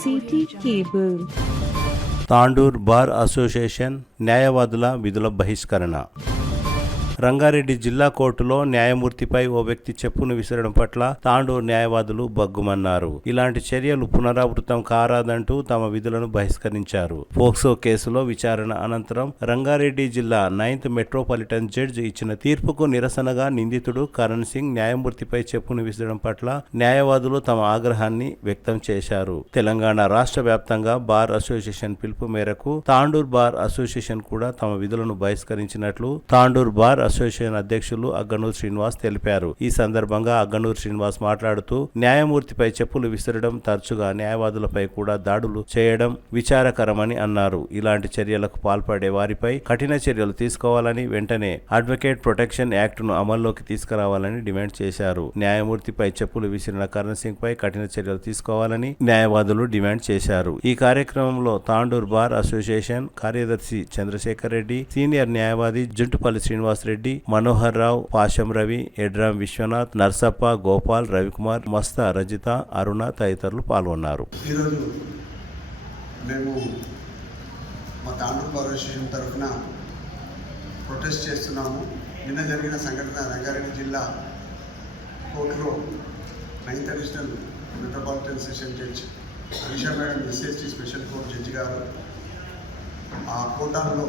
City cable. Tandur bar association న్యాయవాదుల విధుల బహిష్కరణ. రంగారెడ్డి జిల్లా కోర్టులో న్యాయమూర్తిపై ఓ వ్యక్తి చెప్పును విసరడం పట్ల తాండూర్ న్యాయవాదులు బగ్గుమన్నారు. ఇలాంటి చర్యలు పునరావృతం కారాదంటూ తమ విధులను బహిష్కరించారు. పోక్సో కేసులో విచారణ అనంతరం రంగారెడ్డి జిల్లా 9th మెట్రోపాలిటన్ జడ్జి ఇచ్చిన తీర్పుకు నిరసనగా నిందితుడు కరణ్ సింగ్ న్యాయమూర్తిపై చెప్పును విసరడం పట్ల న్యాయవాదులు తమ ఆగ్రహాన్ని వ్యక్తం చేశారు. తెలంగాణ రాష్ట్ర వ్యాప్తంగా బార్ అసోసియేషన్ పిలుపు మేరకు తాండూర్ బార్ అసోసియేషన్ కూడా తమ విధులను బహిష్కరించినట్లు తాండూర్ బార్ అసోసియేషన్ అధ్యక్షులు అగ్గనూరు శ్రీనివాస్ తెలిపారు. ఈ సందర్భంగా అగ్గనూరు శ్రీనివాస్ మాట్లాడుతూ న్యాయమూర్తిపై చెప్పులు విసరడం, తరచుగా న్యాయవాదులపై కూడా దాడులు చేయడం విచారకరమని అన్నారు. ఇలాంటి చర్యలకు పాల్పడే వారిపై కఠిన చర్యలు తీసుకోవాలని, వెంటనే అడ్వకేట్ ప్రొటెక్షన్ యాక్ట్ ను అమల్లోకి తీసుకురావాలని డిమాండ్ చేశారు. న్యాయమూర్తిపై చెప్పులు విసిరిన కరణ్ సింగ్ పై కఠిన చర్యలు తీసుకోవాలని న్యాయవాదులు డిమాండ్ చేశారు. ఈ కార్యక్రమంలో తాండూర్ బార్ అసోసియేషన్ కార్యదర్శి చంద్రశేఖర్ రెడ్డి, సీనియర్ న్యాయవాది జుంటుపల్లి శ్రీనివాస్ రెడ్డి, మనోహర్ రావు, పాశం రవి, ఎడ్రాం విశ్వనాథ్, నర్సప్ప, గోపాల్, రవికుమార్, మస్తా, రజిత, అరుణ తదితరులు పాల్గొన్నారు. ఈరోజు మేము మా తాండూర్ బార్ అసోసియేషన్ తరఫున ప్రొటెస్ట్ చేస్తున్నాము. నిన్న జరిగిన సంఘటన రంగారెడ్డి జిల్లా కోర్టులో 9th additional metropolitan session judge Anisha madam SST special court judge గారు ఆ కోర్టులో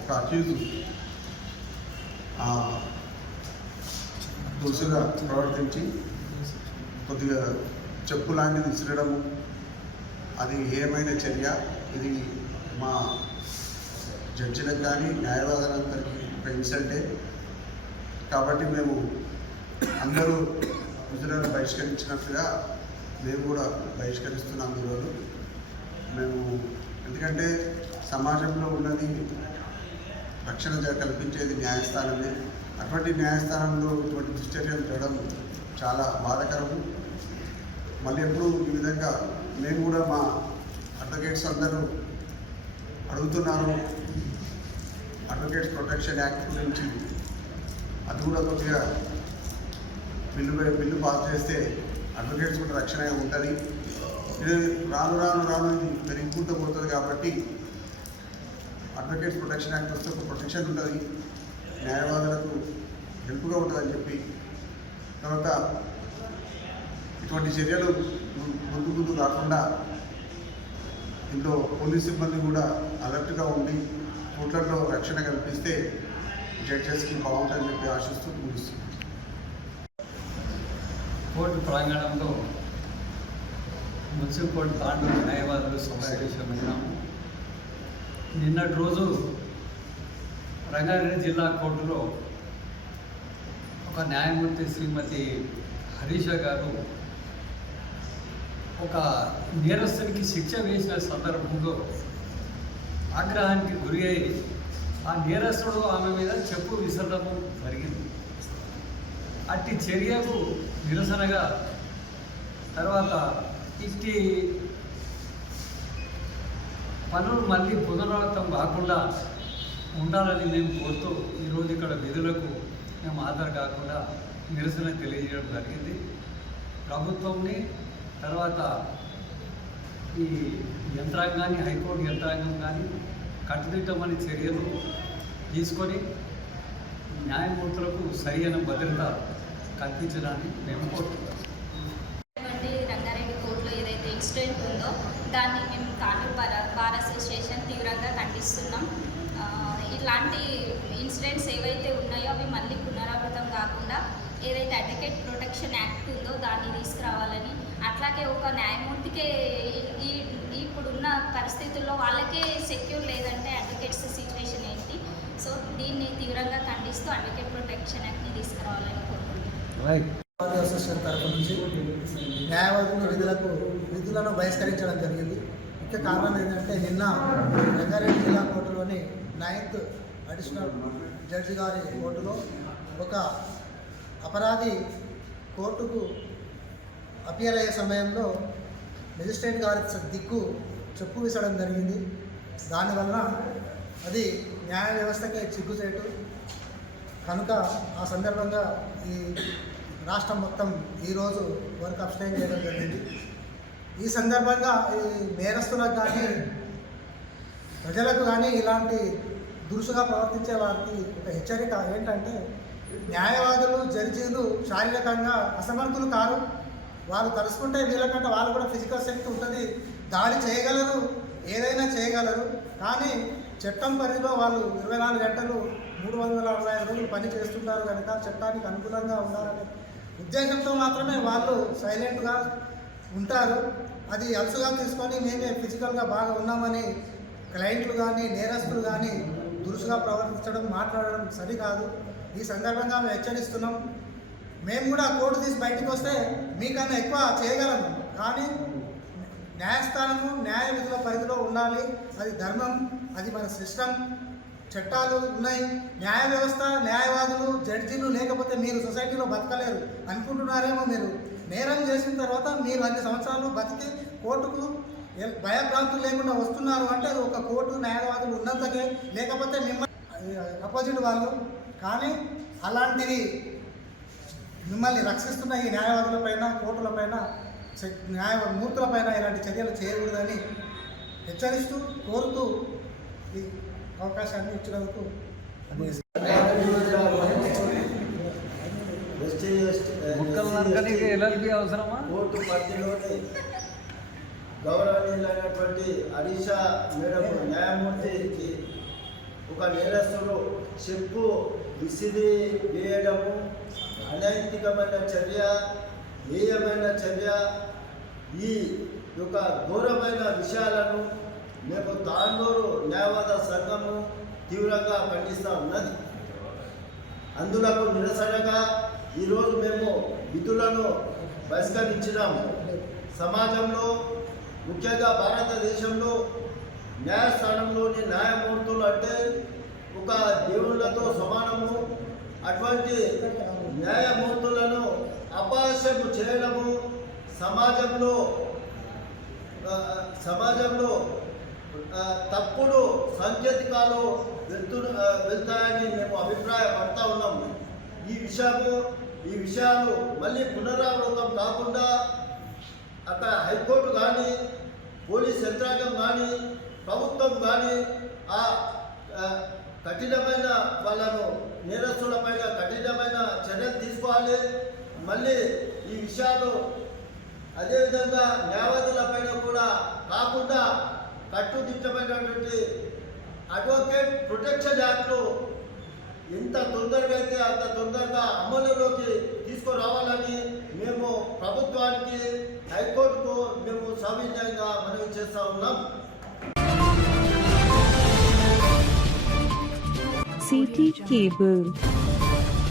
ఒక అక్యూజ్ దురుసుగా ప్రవర్తించి కొద్దిగా చెప్పు లాంటిది విసిరడము, అది ఏమైన చర్య. ఇది మా జడ్జిలకు కానీ న్యాయవాదులందరికీ ఒక ఇన్సల్టే. కాబట్టి మేము అందరూ విధులను బహిష్కరించినట్టుగా మేము కూడా బహిష్కరిస్తున్నాము ఈరోజు. మేము ఎందుకంటే సమాజంలో ఉన్నది రక్షణ కల్పించేది న్యాయస్థానమే. అటువంటి న్యాయస్థానంలో ఇటువంటి దుశ్చర్యలు చేయడం చాలా బాధాకరము. మళ్ళీ ఎప్పుడు ఈ విధంగా మేము కూడా మా అడ్వకేట్స్ అందరూ అడుగుతున్నారు అడ్వకేట్స్ ప్రొటెక్షన్ యాక్ట్ గురించి. అది కూడా కొద్దిగా బిల్లు పాస్ చేస్తే అడ్వకేట్స్ కూడా రక్షణ ఉంటుంది. ఇది రాను రాను రాను ఇది పెరిగిపోతూ పోతుంది. కాబట్టి అడ్వకేట్స్ ప్రొటెక్షన్ యాక్ట్ వస్తే ఒక ప్రొటెక్షన్ ఉంటుంది, న్యాయవాదులకు హెల్ప్గా ఉంటుందని చెప్పి. తర్వాత ఇటువంటి చర్యలు ముందు కాకుండా ఇందులో పోలీస్ సిబ్బంది కూడా అలర్ట్గా ఉండి కోర్టులలో రక్షణ కల్పిస్తే జడ్జెస్కి బాగుంటుందని చెప్పి ఆశిస్తూ ముగిస్తుంది. కోర్టు ప్రాంగణంలో మున్సిపల్ కోర్టు తాండూరు న్యాయవాదులు సమావేశమైనాము. నిన్నటి రోజు రంగారెడ్డి జిల్లా కోర్టులో ఒక న్యాయమూర్తి శ్రీమతి హరీష గారు ఒక నేరస్తునికి శిక్ష వేసిన సందర్భంలో ఆగ్రహానికి గురి అయి ఆ నేరస్తుడు ఆమె మీద చెప్పు విసరడం జరిగింది. అట్టి చర్యకు నిరసనగా తర్వాత ఇట్టి పనులు మళ్ళీ పునరావృతం కాకుండా ఉండాలని మేము కోరుతూ ఈరోజు ఇక్కడ విధులకు మేము హాజరు కాకుండా నిరసన తెలియజేయడం జరిగింది. ప్రభుత్వంని తర్వాత ఈ యంత్రాంగాన్ని, హైకోర్టు యంత్రాంగం కానీ కట్టుదిట్టమని చర్యలు తీసుకొని న్యాయమూర్తులకు సరైన భద్రత కల్పించడాన్ని మేము కోరుతున్నాం. రంగారెడ్డి కోర్టులో ఏదైతే ఇన్సిడెంట్ ఉందో దాన్ని మేము తాండూర్ బార్ అసోసియేషన్ తీవ్రంగా ఖండిస్తున్నాం. ఇలాంటి ఇన్సిడెంట్స్ ఏవైతే ఉన్నాయో అవి మళ్ళీ పునరావృతం కాకుండా ఏదైతే అడ్వకేట్ ప్రొటెక్షన్ యాక్ట్ ఉందో దాన్ని తీసుకురావాలని, అట్లాగే ఒక న్యాయమూర్తికే ఇప్పుడున్న పరిస్థితుల్లో వాళ్ళకే సెక్యూర్ లేదంటే అడ్వకేట్స్ సిచ్యువేషన్ ఏంటి? సో దీన్ని తీవ్రంగా ఖండిస్తూ అడ్వకేట్ ప్రొటెక్షన్ యాక్ట్ని తీసుకురావాలని కోరుకుంటున్నాం. అసోసియేషన్ తరఫు నుంచి న్యాయవాదుల విధులను బహిష్కరించడం జరిగింది. ముఖ్య కారణం ఏంటంటే నిన్న రంగారెడ్డి జిల్లా కోర్టులోని 9th అడిషనల్ జడ్జి గారి కోర్టులో ఒక అపరాధి కోర్టుకు అపియర్ అయ్యే సమయంలో మెజిస్ట్రేట్ గారి దిక్కు చెప్పు విసడం జరిగింది. దానివల్ల అది న్యాయ వ్యవస్థకే చిగ్గుచేటు కనుక ఆ సందర్భంగా ఈ రాష్ట్రం మొత్తం ఈరోజు వర్క్ అబ్స్టైన్ చేయడం జరిగింది. ఈ సందర్భంగా ఈ నేరస్తులకు కానీ ప్రజలకు కానీ ఇలాంటి దురుసుగా ప్రవర్తించే వారికి ఒక హెచ్చరిక ఏంటంటే, న్యాయవాదులు జడ్జీలు శారీరకంగా అసమర్థులు కారు. వాళ్ళు తలుసుకుంటే వీళ్ళకంటే వాళ్ళు కూడా ఫిజికల్ శక్తి ఉంటుంది, దాడి చేయగలరు, ఏదైనా చేయగలరు. కానీ చట్టం పరిధిలో వాళ్ళు 24 గంటలు 365 రోజులు పని చేస్తుంటారు కనుక చట్టానికి అనుకూలంగా ఉండాలనే ఉద్దేశంతో మాత్రమే వాళ్ళు సైలెంట్గా ఉంటారు. అది అలసుగా తీసుకొని మేమే ఫిజికల్గా బాగా ఉన్నామని క్లయింట్లు కానీ నేరస్తులు కానీ దురుసుగా ప్రవర్తించడం, మాట్లాడడం సరికాదు. ఈ సందర్భంగా మేము హెచ్చరిస్తున్నాం. మేము కూడా కోర్టు తీసి బయటకు వస్తే మీకన్నా ఎక్కువ చేయగలము, కానీ న్యాయస్థానము న్యాయ విధుల పరిధిలో ఉండాలి. అది ధర్మం, అది మన సిస్టమ్, చట్టాలు ఉన్నాయి. న్యాయ వ్యవస్థ, న్యాయవాదులు, జడ్జీలు లేకపోతే మీరు సొసైటీలో బతకలేరు అనుకుంటున్నారేమో. మీరు నేరం చేసిన తర్వాత మీరు అన్ని సంవత్సరాలు బతికి కోర్టుకు భయభ్రాంతులు లేకుండా వస్తున్నారు అంటే అది ఒక కోర్టు న్యాయవాదులు ఉన్నంతకే, లేకపోతే మిమ్మల్ని అపోజిట్ వాళ్ళు. కానీ అలాంటివి మిమ్మల్ని రక్షిస్తున్న ఈ న్యాయవాదులపైన, కోర్టులపైన, న్యాయమూర్తులపైన ఇలాంటి చర్యలు చేయకూడదని హెచ్చరిస్తూ కోరుతూ ఈ అవకాశాన్ని ఇచ్చినందుకు ఎల్ఎల్బి అవసరమా? కోర్టు పరిధిలోని గౌరవనీయులైనటువంటి హరీషా మేడం న్యాయమూర్తికి ఒక నేరస్తుడు చెప్పు విసిరి వేయడము అనైతికమైన చర్య, హేయమైన చర్య. ఈ యొక్క ఘోరమైన విషయాలను మేము తాండూరు న్యాయవాద సంఘము తీవ్రంగా ఖండిస్తూ ఉన్నది. అందులకు నిరసనగా ఈరోజు మేము విధులను బహిష్కరించినాము. సమాజంలో ముఖ్యంగా భారతదేశంలో న్యాయస్థానంలోని న్యాయమూర్తులు అంటే ఒక దేవుళ్ళతో సమానము. అటువంటి న్యాయమూర్తులను అపహాస్యము చేయడము సమాజంలో తప్పుడు సంకేతికాలు వెళ్తాయని మేము అభిప్రాయపడతా ఉన్నాము. ఈ విషయాలు మళ్ళీ పునరావృతం కాకుండా అక్కడ హైకోర్టు కానీ, పోలీస్ యంత్రాంగం కానీ, ప్రభుత్వం కానీ ఆ కఠినమైన వాళ్ళను నేరస్తులపైన కఠినమైన చర్యలు తీసుకోవాలి. మళ్ళీ ఈ విషయాలు అదేవిధంగా న్యాయవాదులపైన కూడా కాకుండా కట్టుదిట్టమైనటువంటి అడ్వకేట్ ప్రొటెక్షన్ యాక్ట్లు ఎంత తొందరగా అయితే అంత తొందరగా అమలులోకి తీసుకురావాలని మేము ప్రభుత్వానికి, హైకోర్టుకు మేము సవినయంగా మనవి చేస్తూ ఉన్నాం. CT Cable